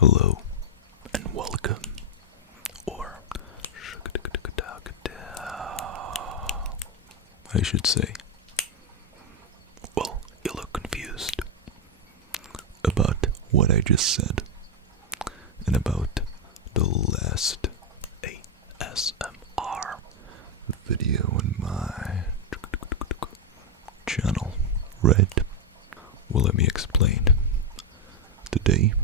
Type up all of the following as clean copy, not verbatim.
Hello and welcome, or I should say. Well, you look confused about what I just said and about the last ASMR video on my channel, right? Well, let me explain. Today,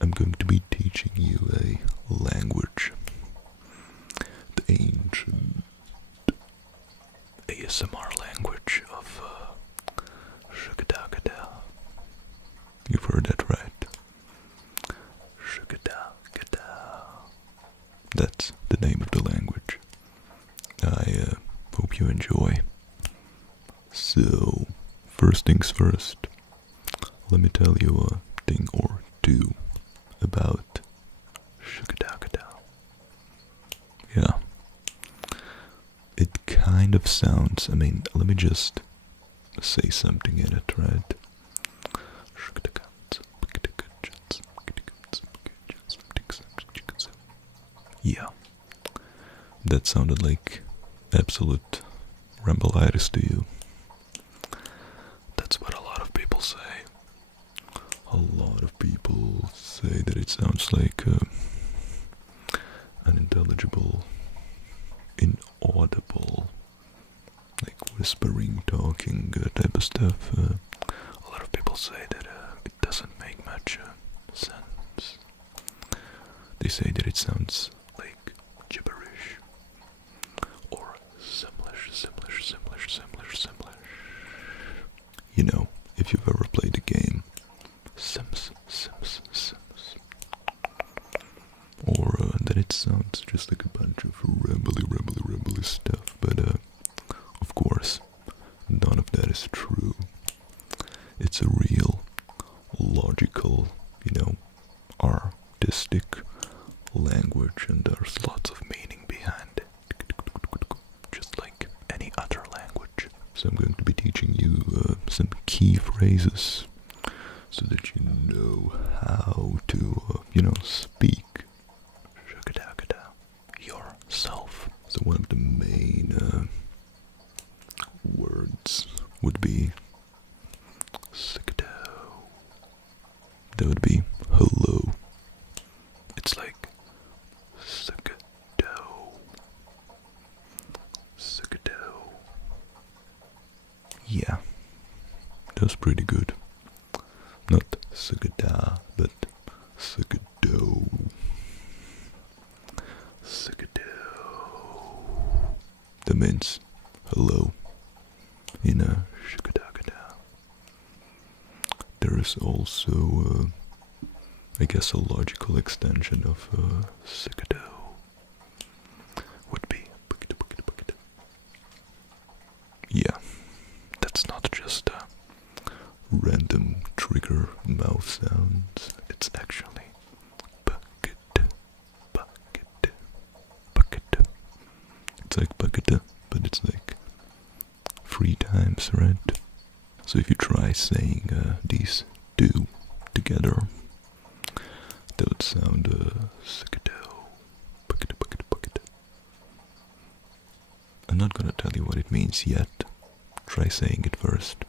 I'm going to be teaching you a language, the ancient ASMR language of Shugadagada. You've heard that right. Shugadagada. That's the name of the language. I hope you enjoy. So, first things first, let me tell you a thing or two about Shugadagada. Yeah. It kind of sounds, let me just say something in it, right? Yeah. That sounded like absolute Rambleitis to you. That's what a lot of people say. A lot of people say that it sounds like unintelligible, inaudible, like whispering, talking, type of stuff. A lot of people say that it doesn't make much sense. They say that it sounds like gibberish, or simlish. You know, if you've ever played a game, Sims, or that it sounds just like a bunch of rambly stuff, but of course, none of that is true. It's a real, logical, artistic language, and there's lots of meaning behind it, just like any other language. So I'm going to be teaching you some key phrases so that you know how to, speak yourself. So one of the main words would be sikado. That would be hello. It's like sikado. Yeah, that was pretty good. Not sikada, but sikado. That means hello in a Shugadagada. There is also, I guess, a logical extension of sikado would be yeah, that's not just random trigger mouth sounds. It's actually bucket. It's like bucket, but it's like 3 times, right? So if you try saying these two together, that would sound sikado, bucket. I'm not gonna tell you what it means yet. Try saying it first.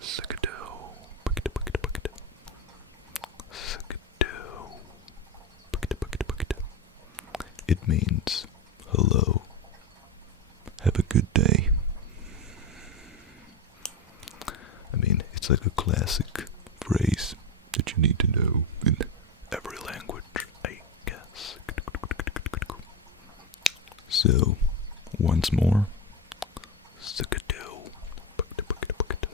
Sikado, bucket. Sikado, bucket. It means hello. Have a good day. It's like a classic phrase that you need to know in every language, I guess. So, once more, sikado, bucket.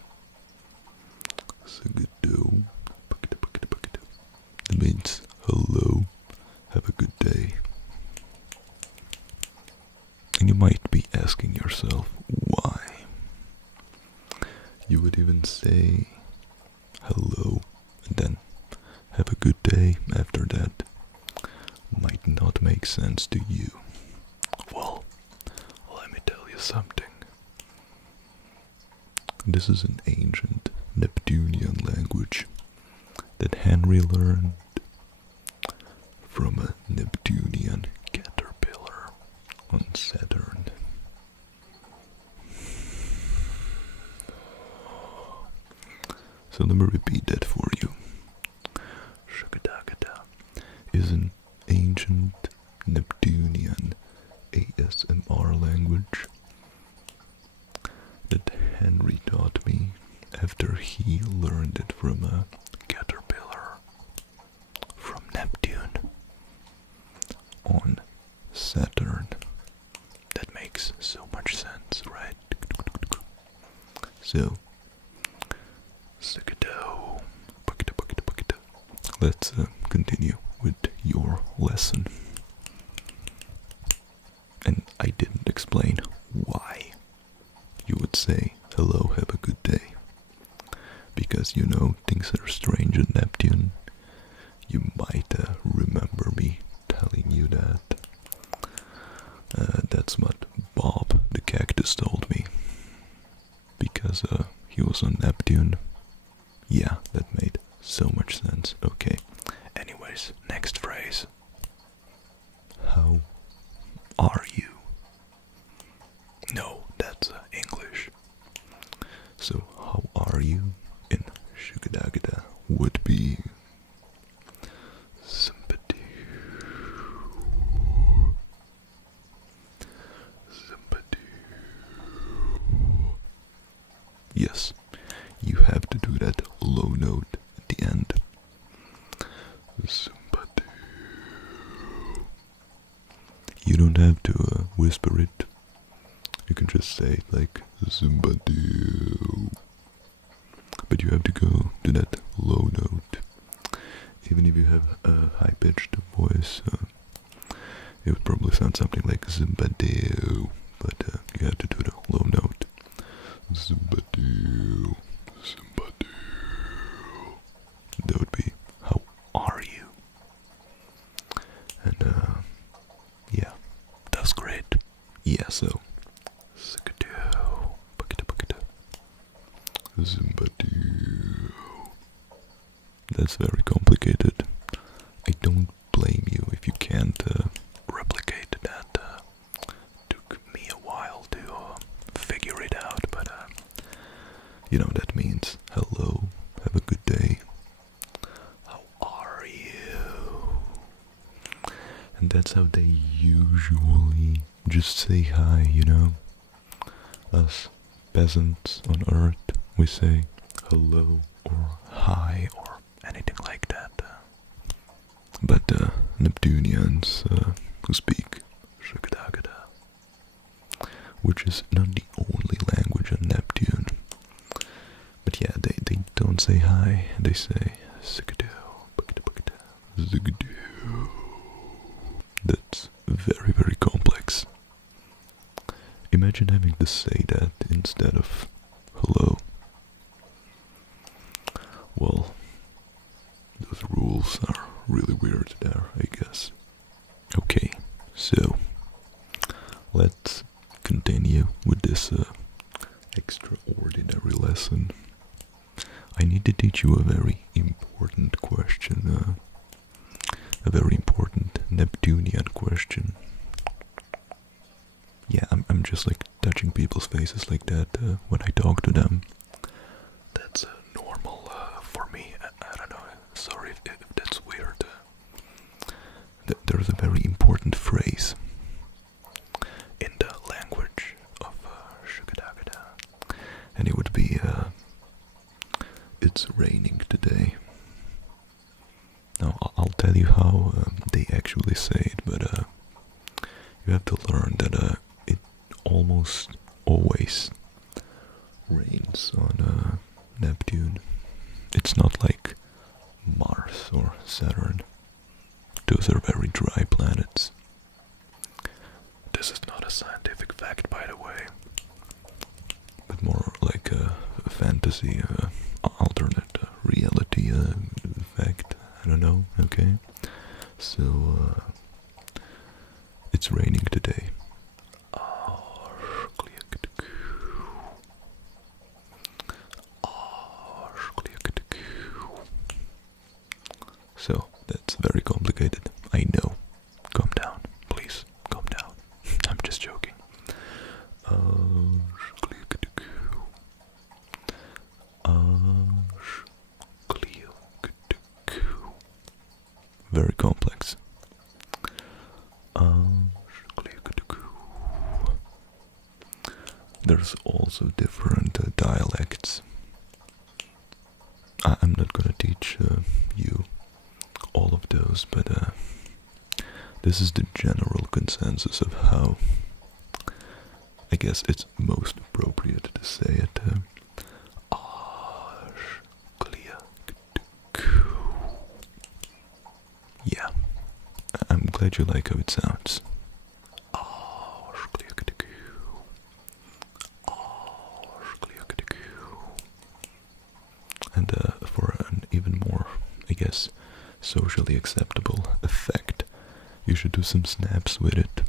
Sikado, bucket. That means hello, have a good day. And you might be asking yourself, why? You would even say hello and then have a good day after that. Might not make sense to you. Well, let me tell you something. This is an ancient Neptunian language. that Henry learned from a Neptunian caterpillar on Saturn. So let me repeat that for you. Shukadagada is an ancient Neptunian ASMR language that Henry taught me after he learned it from a caterpillar from Neptune on Saturn. That makes so much sense, right? So, let's continue with your lesson. And I didn't explain why you would say, hello, have a good day. Because you know things are strange in Neptune. You might remember me telling you that. That's what Bob the cactus told me. Because he was on Neptune. Yeah, that made so much sense. Okay. Anyways, next phrase. How are you? No, that's English. So, how are you in Shukadagada would be sympathy. Sympathy. Yes, you have to do that low note at the end. Sympathy. You don't have to whisper it. You can just say it like sympathy. But you have to go to that low note. Even if you have a high-pitched voice, it would probably sound something like sympathy. But you have to do the low note. Sympathy. Sympathy. That would be, how are you? And yeah, that's great. Yeah, so that's very complicated. I don't blame you if you can't replicate that. Took me a while to figure it out, but you know that means hello, have a good day. How are you? And that's how they usually just say hi, you know? Us peasants on Earth, we say hello or hi or anything like that. But Neptunians who speak Shukadagada, which is not the only language on Neptune. But yeah, they don't say hi, they say Sikadu, Zigadu. That's very, very complex. Imagine having to say that instead of hello. Well, those rules are really weird there, I guess. Okay, so let's continue with this extraordinary lesson. I need to teach you a very important question, a very important Neptunian question. Yeah, I'm just like touching people's faces like that when I talk to them. That's normal for me. I don't know. Sorry if that's weird. There's a very important phrase in the language of Shukadagada, and it would be it's raining today. Now I'll tell you how they actually say it, but you have to learn that it almost always rains on Neptune. It's not like Mars or Saturn. Those are very dry planets. This is not a scientific fact, by the way, but more like a fantasy, alternate reality fact. I don't know, okay? So, it's raining today. So that's very complicated. I know. Calm down, please. Calm down. I'm just joking. Very complex. There's also different dialects. I'm not gonna teach you all of those, but this is the general consensus of how I guess it's most appropriate to say it. Yeah, I'm glad you like how it sounds. And for an even more, I guess, socially acceptable effect, you should do some snaps with it.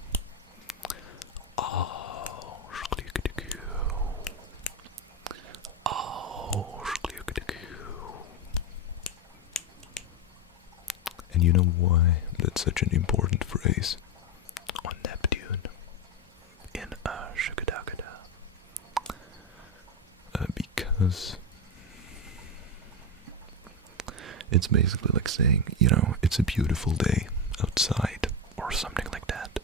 And you know why that's such an important phrase on Neptune in Shukadagada? Because it's basically like saying, you know, it's a beautiful day outside, or something like that.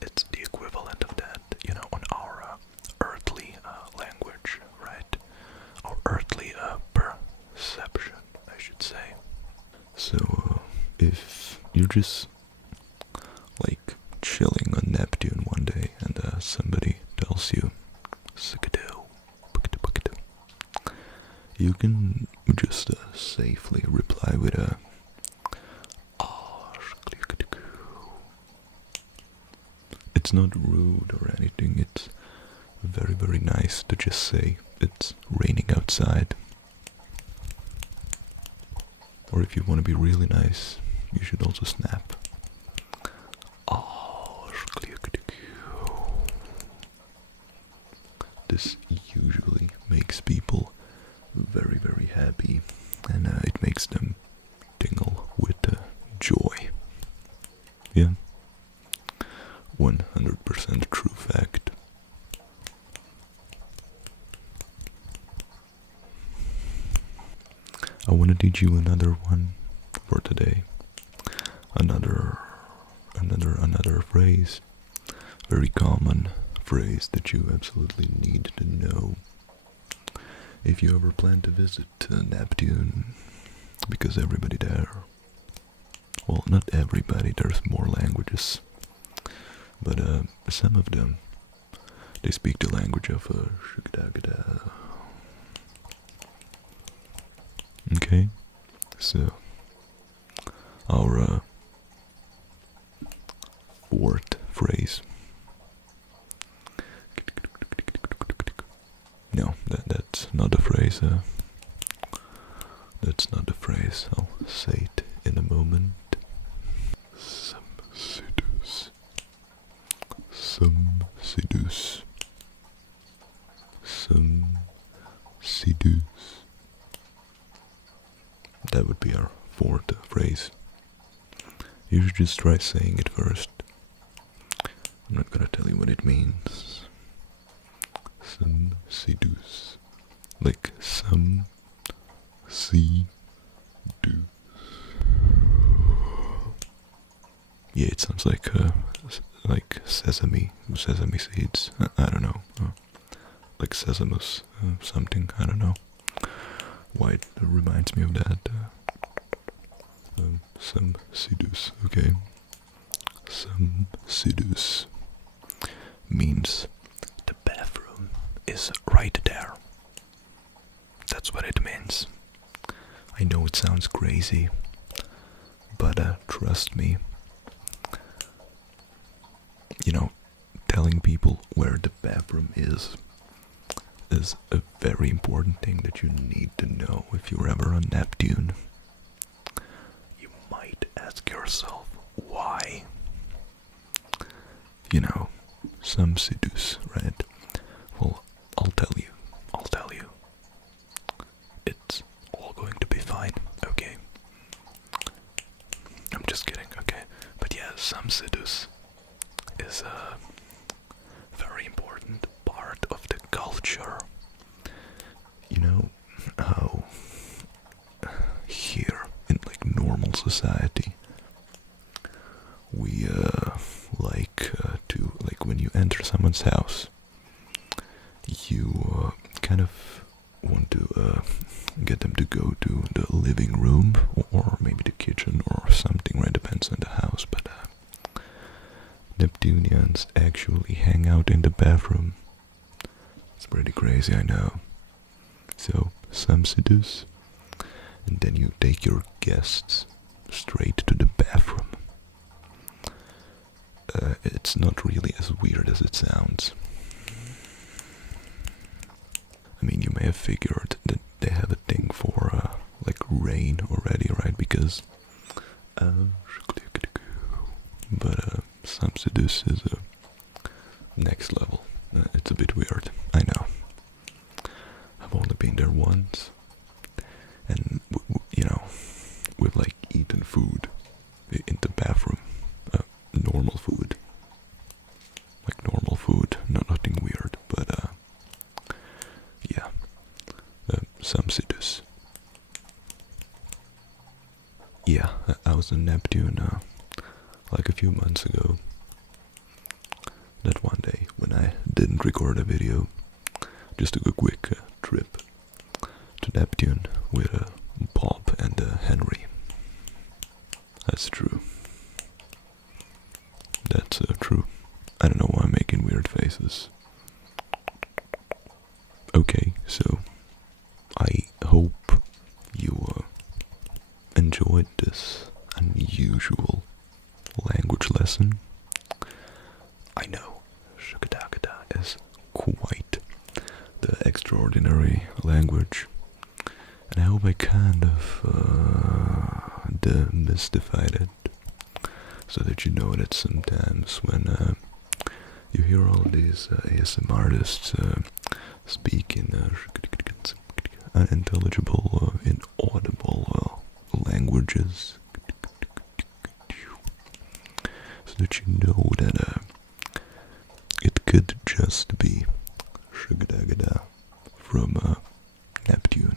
It's the equivalent of that, you know, on our earthly language, right? Our earthly perception, I should say. So, if you're just, like, chilling on Neptune one day, and somebody tells you, you can just safely reply with a it's not rude or anything, it's very, very nice to just say it's raining outside. Or if you want to be really nice, you should also snap. This usually makes people very, very happy, and it makes them tingle with joy. Yeah, 100% true fact. I want to teach you another one for today. Another phrase, very common phrase that you absolutely need to know if you ever plan to visit Neptune, because everybody there, well, not everybody, there's more languages, but some of them, they speak the language of Shukdagada. Okay, so our fourth phrase. No, that's not a phrase. That's not the phrase. I'll say it in a moment. Some seduce. Some seduce. Some seduce. That would be our fourth phrase. You should just try saying it first. I'm not gonna tell you what it means. Some seduce. Like some seduce. Yeah, it sounds like sesame seeds. I don't know. Like sesamus, something. I don't know why it reminds me of that. Some seduce. Okay. Some seduce means the bathroom is right there. That's what it means. I know it sounds crazy, but trust me, you know, telling people where the bathroom is a very important thing that you need to know if you're ever on Neptune. You might ask yourself why. You know, some seduce, right? Well, I'll tell you. It's all going to be fine, okay? just kidding, okay. But yeah, Samsidus is a very important part of the culture. You know how here in like normal society we like when you enter someone's house, you kind of want to get them to go to the living room or maybe the kitchen or something, right? Depends on the house, but Neptunians actually hang out in the bathroom. It's pretty crazy, I know. So, Samsidus, and then you take your guests straight to the bathroom. It's not really as weird as it sounds. I mean, you may have figured that they have a thing for, like, rain already, right? Because, but, Samsidus is next level. It's a bit weird, I know. I've only been there once, and, you know, we've, like, eaten food in the bathroom. Normal food. Like, normal food, nothing weird, but, yeah. Samsidus. Yeah, I was in Neptune, like a few months ago. That one day, when I didn't record a video, just took a quick trip to Neptune with Bob and Henry. That's true. That's true. I don't know why I'm making weird faces. Okay, so I hope you enjoyed this unusual language lesson. I know, Shukadagada is quite the extraordinary language, and I hope I kind of demystified it, so that you know that sometimes when you hear all these ASM artists speak in unintelligible, inaudible languages, so that you know that it could just be Shugdagada from Neptune.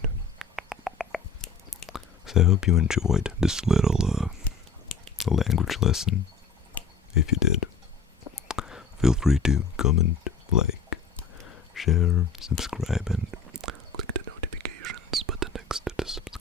So I hope you enjoyed this little language lesson. If you did, feel free to comment, like, share, subscribe, and click the notifications button next to the subscribe